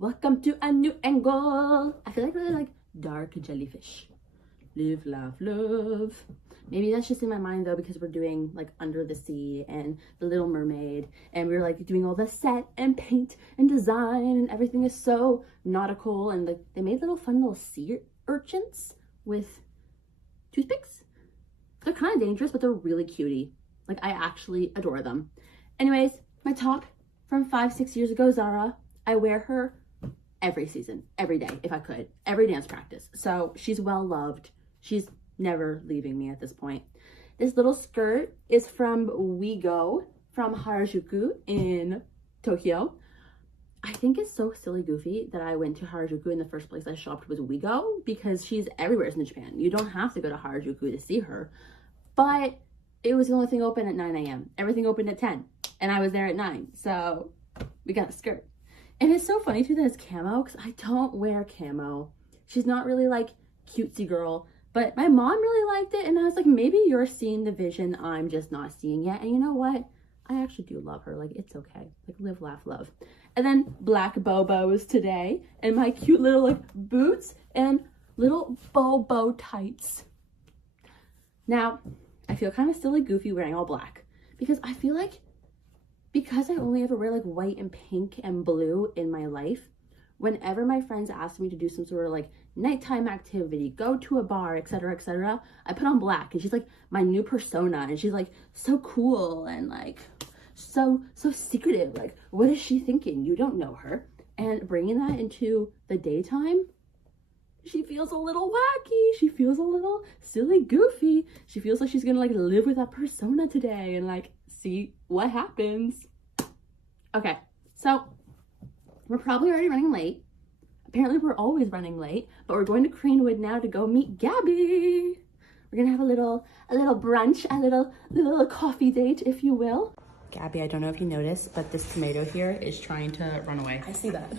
Welcome to a new angle. I feel like really like dark jellyfish. Live, laugh, love. Maybe that's just in my mind though, because we're doing like Under the Sea and The Little Mermaid, and we're like doing all the set and paint and design, and everything is so nautical. And like they made little fun little sea urchins with toothpicks. They're kind of dangerous, but they're really cutie. Like I actually adore them. Anyways, my top from 5-6 years ago, Zara. I wear her every season, every day, if I could, every dance practice. So she's well loved. She's never leaving me at this point. This little skirt is from WeGo from Harajuku in Tokyo. I think it's so silly goofy that I went to Harajuku in the first place I shopped was WeGo, because she's everywhere in Japan. You don't have to go to Harajuku to see her. But it was the only thing open at 9 a.m. Everything opened at 10. And I was there at 9. So we got a skirt. And it's so funny too that it's camo, because I don't wear camo. She's not really like cutesy girl. But my mom really liked it. And I was like, maybe you're seeing the vision I'm just not seeing yet. And you know what? I actually do love her. Like, it's okay. Like, live, laugh, love. And then black Bobos today. And my cute little like boots and little Bobo tights. Now, I feel kind of silly goofy wearing all black, because I feel like because I only ever wear like white and pink and blue in my life, whenever my friends ask me to do some sort of like nighttime activity, go to a bar, etc., I put on black, and she's like my new persona, and she's like so cool and like so secretive. Like, what is she thinking? You don't know her. And bringing that into the daytime, she feels a little wacky. She feels a little silly goofy. She feels like she's gonna like live with that persona today and like see what happens. Okay, so we're probably already running late. Apparently we're always running late, but we're going to Cranewood now to go meet Gabby. We're gonna have a little brunch, a little coffee date, if you will. Gabby, I don't know if you noticed, but this tomato here is trying to run away. I see that.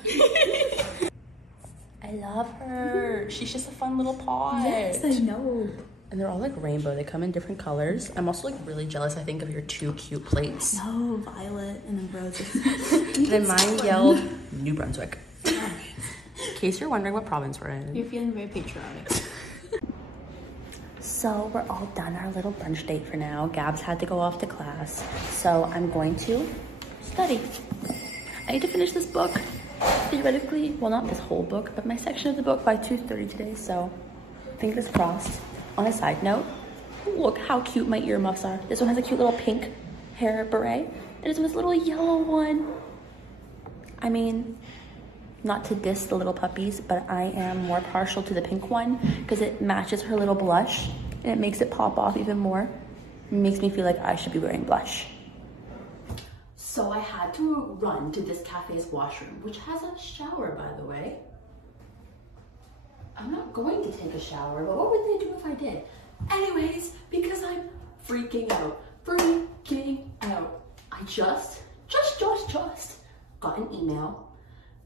I love her. She's just a fun little paw. Yes, I know. And they're all like rainbow. They come in different colors. I'm also like really jealous, I think, of your two cute plates. No, violet and then roses. Then mine yelled New Brunswick. In case you're wondering what province we're in. You're feeling very patriotic. So we're all done our little brunch date for now. Gabs had to go off to class. So I'm going to study. I need to finish this book. Theoretically, well, not this whole book, but my section of the book by 2:30 today, so fingers crossed. On a side note, look how cute my earmuffs are. This one has a cute little pink hair beret, and this one's a little yellow one. I mean, not to diss the little puppies, but I am more partial to the pink one because it matches her little blush, and it makes it pop off even more. It makes me feel like I should be wearing blush. So I had to run to this cafe's washroom, which has a shower, by the way. I'm not going to take a shower, but what would they do if I did? Anyways, because I'm freaking out. I just got an email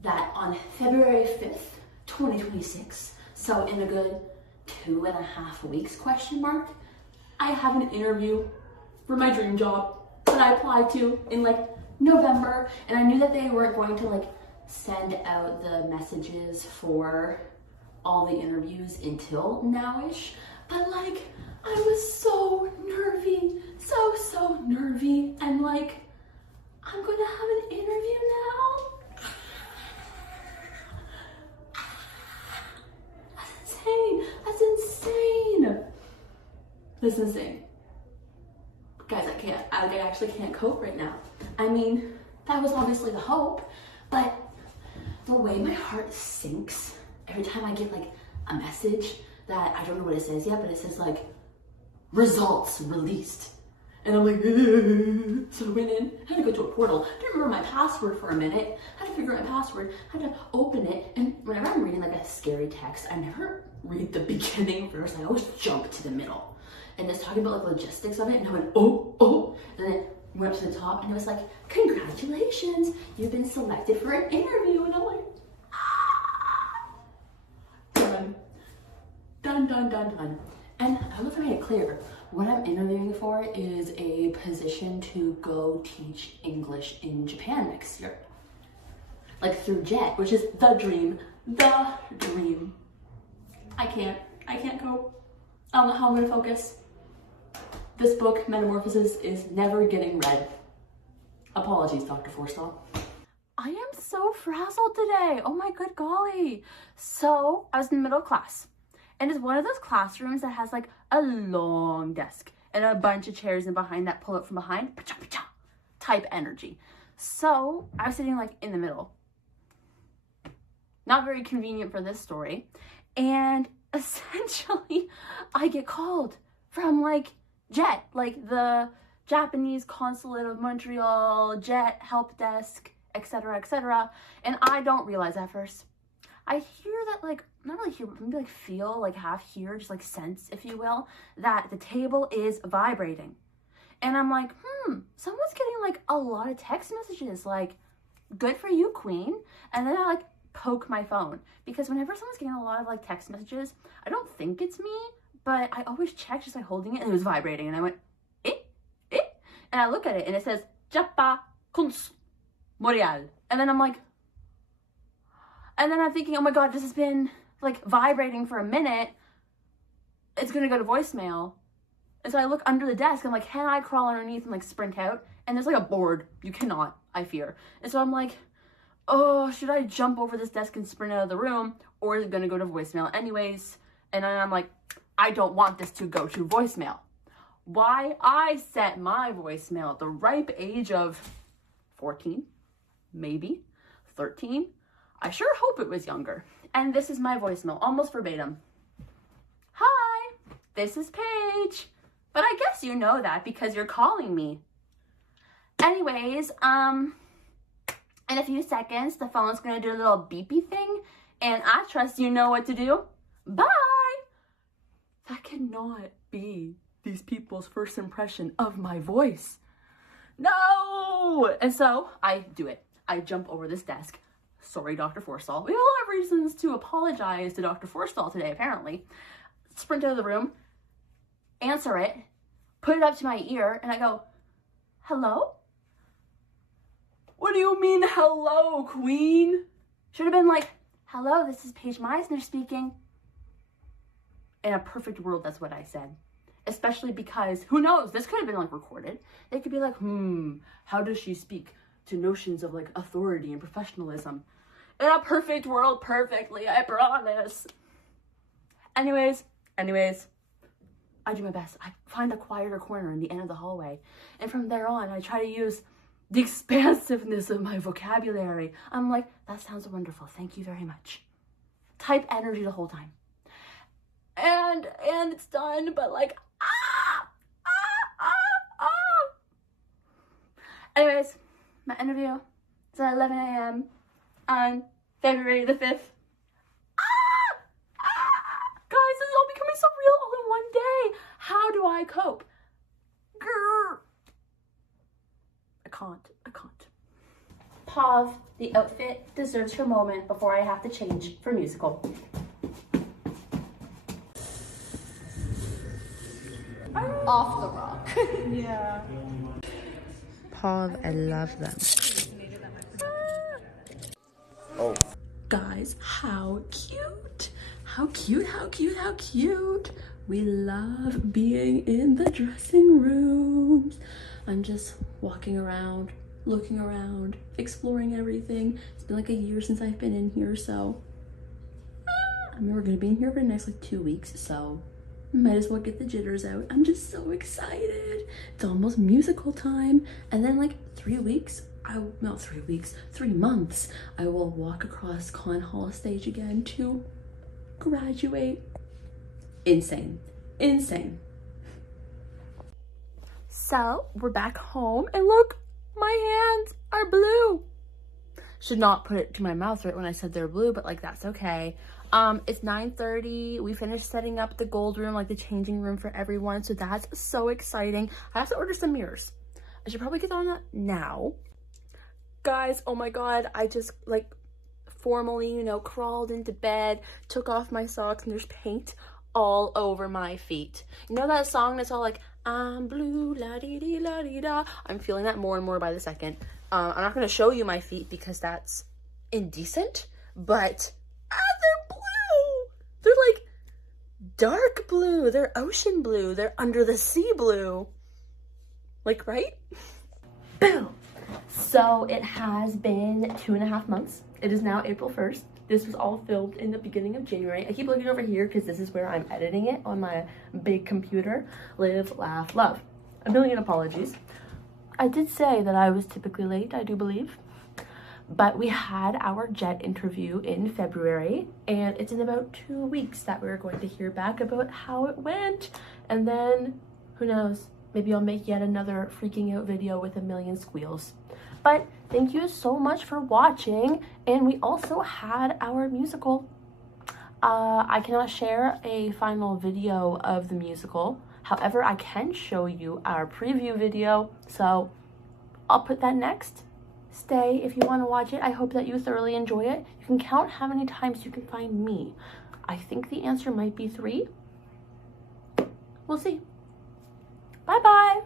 that on February 5th, 2026, so in a good 2.5 weeks, I have an interview for my dream job that I applied to in like November, and I knew that they weren't going to like send out the messages for all the interviews until nowish, but like I was so nervy, so nervy, and like I'm gonna have an interview now. That's insane. Guys, I actually can't cope right now. I mean, that was obviously the hope, but the way my heart sinks every time I get like a message that I don't know what it says yet, but it says like results released. And I'm like, so I went in, had to go to a portal, didn't remember my password for a minute, had to figure out my password, had to open it, and whenever I'm reading like a scary text, I never read the beginning first, I always jump to the middle. And it's talking about like logistics of it, and I went, oh, and then it went up to the top, and it was like, congratulations, you've been selected for an interview, and I'm like, done. And I love to make it clear, what I'm interviewing for is a position to go teach English in Japan next year. like through Jet, which is the dream. The dream. I can't cope. I don't know how I'm gonna focus. This book, Metamorphosis, is never getting read. Apologies, Dr. Forstall. I am so frazzled today. Oh my good golly. So I was in middle class, and it's one of those classrooms that has like a long desk and a bunch of chairs in behind that pull up from behind, type energy. So I was sitting like in the middle. Not very convenient for this story. And essentially I get called from like Jet, like the Japanese consulate of Montreal, Jet help desk, etc., etc. And I don't realize at first. I hear that, like, not really hear, but maybe like feel, like half hear, just like sense, if you will, that the table is vibrating. And I'm like, someone's getting like a lot of text messages, like, good for you, queen. And then I like poke my phone, because whenever someone's getting a lot of like text messages, I don't think it's me, but I always check just by holding it, and it was vibrating, and I went, and I look at it, and it says, Japa Kunst Montreal. And then I'm like, and then I'm thinking, oh my God, this has been like vibrating for a minute. It's gonna go to voicemail. And so I look under the desk. I'm like, can I crawl underneath and like sprint out? And there's like a board. You cannot, I fear. And so I'm like, oh, should I jump over this desk and sprint out of the room? Or is it gonna go to voicemail anyways? And then I'm like, I don't want this to go to voicemail. Why? I set my voicemail at the ripe age of 14, maybe 13. I sure hope it was younger. And this is my voicemail, almost verbatim. Hi, this is Paige. But I guess you know that because you're calling me. Anyways, in a few seconds, the phone's gonna do a little beepy thing, and I trust you know what to do. Bye! That cannot be these people's first impression of my voice. No! And so I do it. I jump over this desk. Sorry, Dr. Forstall. We have a lot of reasons to apologize to Dr. Forstall today, apparently. Sprint out of the room, answer it, put it up to my ear, and I go, hello? What do you mean, hello, queen? Should have been like, hello, this is Paige Meisner speaking. In a perfect world, that's what I said. Especially because, who knows, this could have been like recorded. They could be like, how does she speak to notions of like authority and professionalism? In a perfect world, perfectly, I promise. Anyways, I do my best. I find a quieter corner in the end of the hallway. And from there on, I try to use the expansiveness of my vocabulary. I'm like, that sounds wonderful. Thank you very much. Type energy the whole time. And it's done, but like, Anyways, my interview is at 11 a.m. on February the 5th. Guys, this is all becoming so real all in one day. How do I cope? Grr. I can't. Pav, the outfit deserves her moment before I have to change for musical. Off the rock. Yeah. Pav, I love them. Oh. Guys, how cute. How cute. We love being in the dressing rooms. I'm just walking around, looking around, exploring everything. It's been like a year since I've been in here, so I mean, we're gonna be in here for the next like 2 weeks, so might as well get the jitters out. I'm just so excited. It's almost musical time. And then like 3 months, I will walk across Con Hall stage again to graduate. Insane. So we're back home, and look, my hands are blue. Should not put it to my mouth right when I said they're blue, but like, that's okay. It's 9:30. We finished setting up the gold room, like the changing room for everyone. So that's so exciting. I have to order some mirrors. I should probably get on that now. Guys, oh my God. I just like formally, crawled into bed, took off my socks, and there's paint all over my feet. You know that song that's all like, I'm blue, la-dee-dee-la-dee-da? I'm feeling that more and more by the second. I'm not going to show you my feet because that's indecent, but they're blue. They're like dark blue. They're ocean blue. They're under the sea blue. Like, right? Boom. So it has been 2.5 months. It is now April 1st. This was all filmed in the beginning of January. I keep looking over here because this is where I'm editing it on my big computer. Live, laugh, love. A million apologies. I did say that I was typically late, I do believe. But we had our Jet interview in February, and it's in about 2 weeks that we're going to hear back about how it went. And then, who knows, maybe I'll make yet another freaking out video with a million squeals. But thank you so much for watching, and we also had our musical. I cannot share a final video of the musical. However, I can show you our preview video, so I'll put that next. Stay if you want to watch it. I hope that you thoroughly enjoy it. You can count how many times you can find me. I think the answer might be 3. We'll see. Bye-bye.